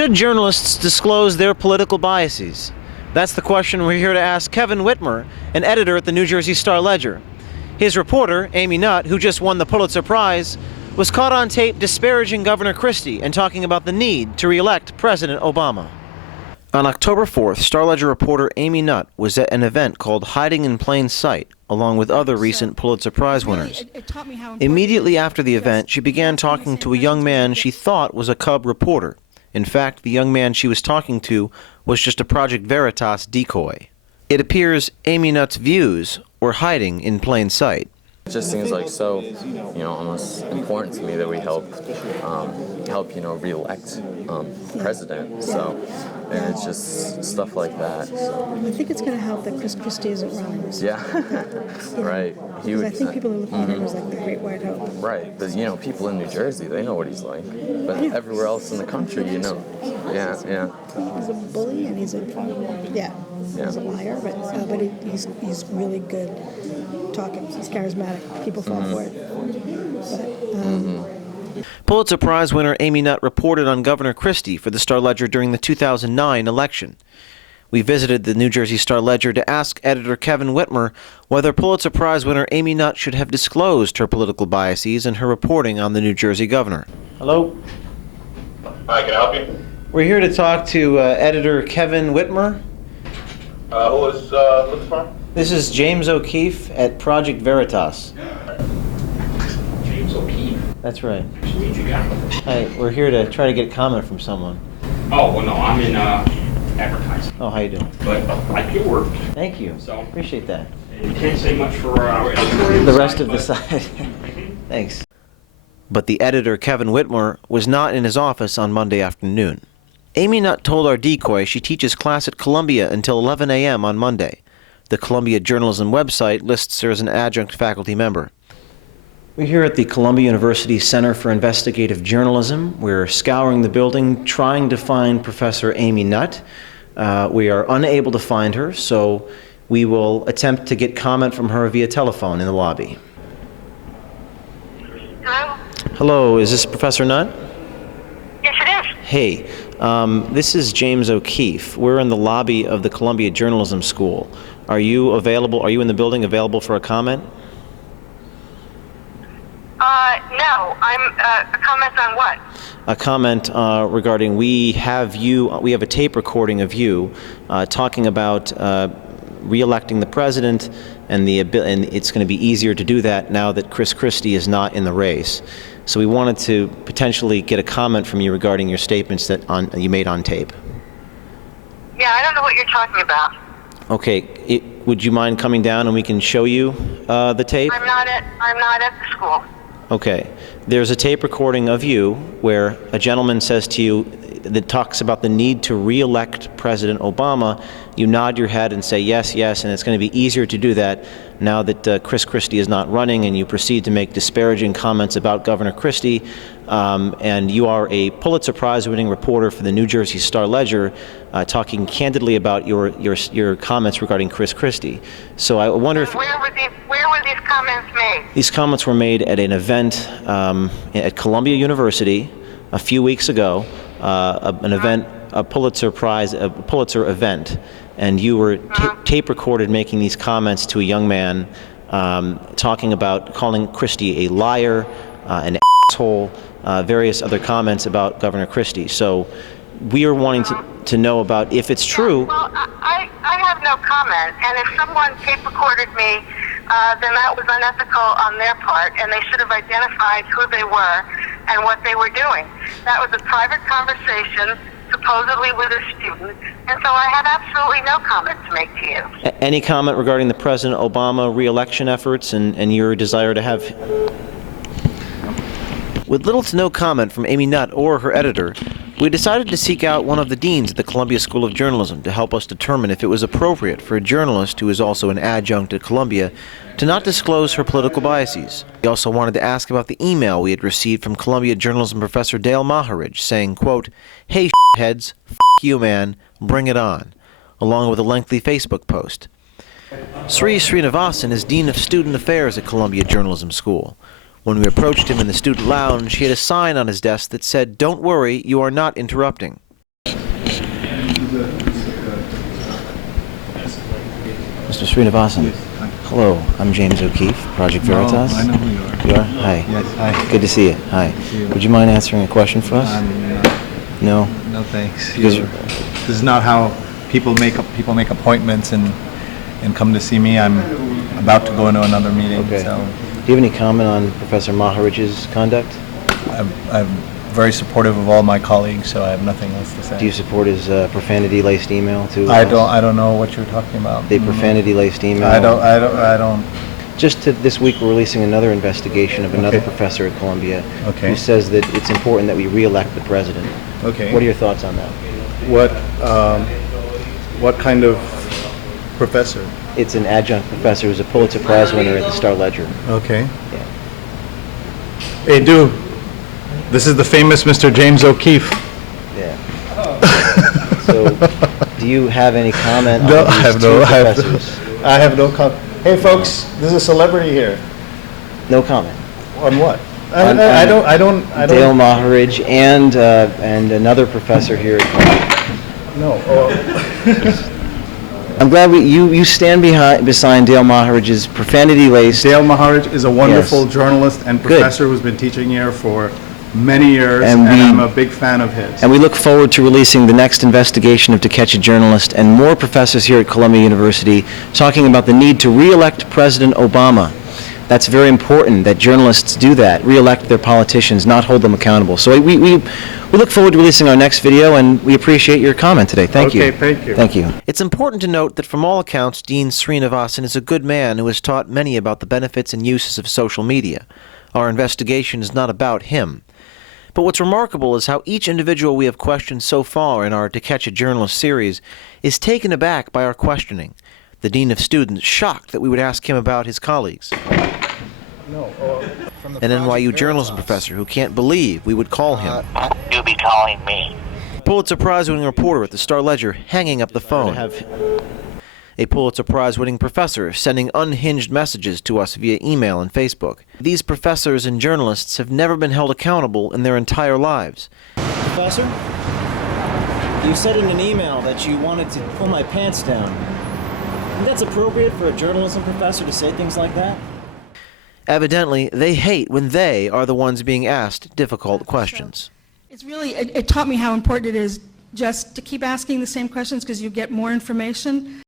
Should journalists disclose their political biases? That's the question we're here to ask Kevin Whitmer, an editor at the New Jersey Star-Ledger. His reporter, Amy Nutt, who just won the Pulitzer Prize, was caught on tape disparaging Governor Christie and talking about the need to re-elect President Obama. On October 4th, Star-Ledger reporter Amy Nutt was at an event called Hiding in Plain Sight, along with other recent Pulitzer Prize winners. Immediately after the event, she began talking to a young man she thought was a Cub reporter. In fact, the young man she was talking to was just a Project Veritas decoy. It appears Amy Nutt's views were hiding in plain sight. It just seems like so, almost important to me that we help re-elect president. So, and it's just stuff like that. So. I think it's going to help that Chris Christie isn't running. So yeah, right. I think people are looking at him as like the great white hope. Right, but people in New Jersey, they know what he's like. But everywhere else in the country, yeah. He's a bully and he's a he's a liar, but he's really good talking. He's charismatic. People fall for it. But, Pulitzer Prize winner Amy Nutt reported on Governor Christie for the Star-Ledger during the 2009 election. We visited the New Jersey Star-Ledger to ask editor Kevin Whitmer whether Pulitzer Prize winner Amy Nutt should have disclosed her political biases in her reporting on the New Jersey governor. Hello? Hi, can I help you? We're here to talk to editor Kevin Whitmer. Who is looking for? This is James O'Keefe at Project Veritas. James O'Keefe? That's right. Nice to meet you, guy. Hi, we're here to try to get a comment from someone. Oh, well, no, I'm in advertising. Oh, how you doing? But I like your work. Thank you. So Appreciate that. You can't say much for our editorial The rest side, of the side. Thanks. But the editor, Kevin Whitmer, was not in his office on Monday afternoon. Amy Nutt told our decoy she teaches class at Columbia until 11 a.m. on Monday. The Columbia Journalism website lists her as an adjunct faculty member. We're here at the Columbia University Center for Investigative Journalism. We're scouring the building, trying to find Professor Amy Nutt. We are unable to find her, so we will attempt to get comment from her via telephone in the lobby. Hello? Hello, is this Professor Nutt? Yes, it is. Hey, this is James O'Keefe. We're in the lobby of the Columbia Journalism School. Are you available? Are you in the building available for a comment? No. I'm a comment on what? A comment regarding we have a tape recording of you talking about re-electing the president, and it's going to be easier to do that now that Chris Christie is not in the race. So we wanted to potentially get a comment from you regarding your statements that you made on tape. Yeah, I don't know what you're talking about. Okay, would you mind coming down and we can show you the tape? I'm not at the school. Okay, there's a tape recording of you where a gentleman says to you that talks about the need to re-elect President Obama. You nod your head and say yes, yes, and it's going to be easier to do that now that Chris Christie is not running, and you proceed to make disparaging comments about Governor Christie, and you are a Pulitzer Prize winning reporter for the New Jersey Star-Ledger, talking candidly about your comments regarding Chris Christie. So I wonder if... Where were these comments made? These comments were made at an event at Columbia University a few weeks ago, a Pulitzer event, and you were tape recorded making these comments to a young man, talking about calling Christie a liar, an asshole, various other comments about Governor Christie. So we are wanting to know about if it's true. Well, I have no comment, and if someone tape recorded me, then that was unethical on their part, and they should have identified who they were and what they were doing. That was a private conversation, supposedly with a student, and so I have absolutely no comment to make to you. Any comment regarding the President Obama re-election efforts and your desire to have... With little to no comment from Amy Nutt or her editor, we decided to seek out one of the deans at the Columbia School of Journalism to help us determine if it was appropriate for a journalist who is also an adjunct at Columbia to not disclose her political biases. We also wanted to ask about the email we had received from Columbia journalism professor Dale Maharaj saying, quote, "Hey heads, f*** you man, bring it on," along with a lengthy Facebook post. Sri Srinivasan is Dean of Student Affairs at Columbia Journalism School. When we approached him in the student lounge, he had a sign on his desk that said, "Don't worry, you are not interrupting." Srinivasan. Hello, I'm James O'Keefe, Project Veritas. I know who you are. You are? Hi. Yes, hi. Good to see you. Hi. See you. Would you mind answering a question for us? No? No, thanks. Because- This is not how people make appointments and come to see me. I'm about to go into another meeting. Okay. So Do you have any comment on Professor Maharidge's conduct? I'm very supportive of all my colleagues, so I have nothing else to say. Do you support his profanity-laced email to I us? don't know what you're talking about. The profanity-laced email? I don't. Just this week, we're releasing another investigation of another Okay. professor at Columbia Okay. who says that it's important that we re-elect the president. Okay. What are your thoughts on that? What kind of professor? It's an adjunct professor who's a Pulitzer Prize winner at the Star-Ledger. Okay. Yeah. Hey, dude. This is the famous Mr. James O'Keefe. Yeah. So, do you have any comment No, on these I have two no. professors? I have no comment. Hey, folks, there's a celebrity here. No comment. On what? On- I don't. Dale Maharidge and another professor here at Columbia. No. I'm glad you stand beside Dale Maharidge's profanity-laced. Dale Maharidge is a wonderful Yes. journalist and Good. professor who's been teaching here for many years, And and we- I'm a big fan of his. And we look forward to releasing the next investigation of To Catch a Journalist and more professors here at Columbia University talking about the need to re-elect President Obama. That's very important that journalists do that, re-elect their politicians, not hold them accountable. So we look forward to releasing our next video, and we appreciate your comment today. Thank you. Okay, thank you. Thank you. It's important to note that from all accounts, Dean Srinivasan is a good man who has taught many about the benefits and uses of social media. Our investigation is not about him. But what's remarkable is how each individual we have questioned so far in our To Catch a Journalist series is taken aback by our questioning. The Dean of Students shocked that we would ask him about his colleagues. An NYU journalism professor who can't believe we would call him. You'll be calling me. Pulitzer Prize-winning reporter at the Star-Ledger hanging up the phone. A Pulitzer Prize-winning professor sending unhinged messages to us via email and Facebook. These professors and journalists have never been held accountable in their entire lives. Professor, you said in an email that you wanted to pull my pants down. Think that's appropriate for a journalism professor to say things like that? Evidently, they hate when they are the ones being asked difficult questions. It's really, it taught me how important it is just to keep asking the same questions because you get more information.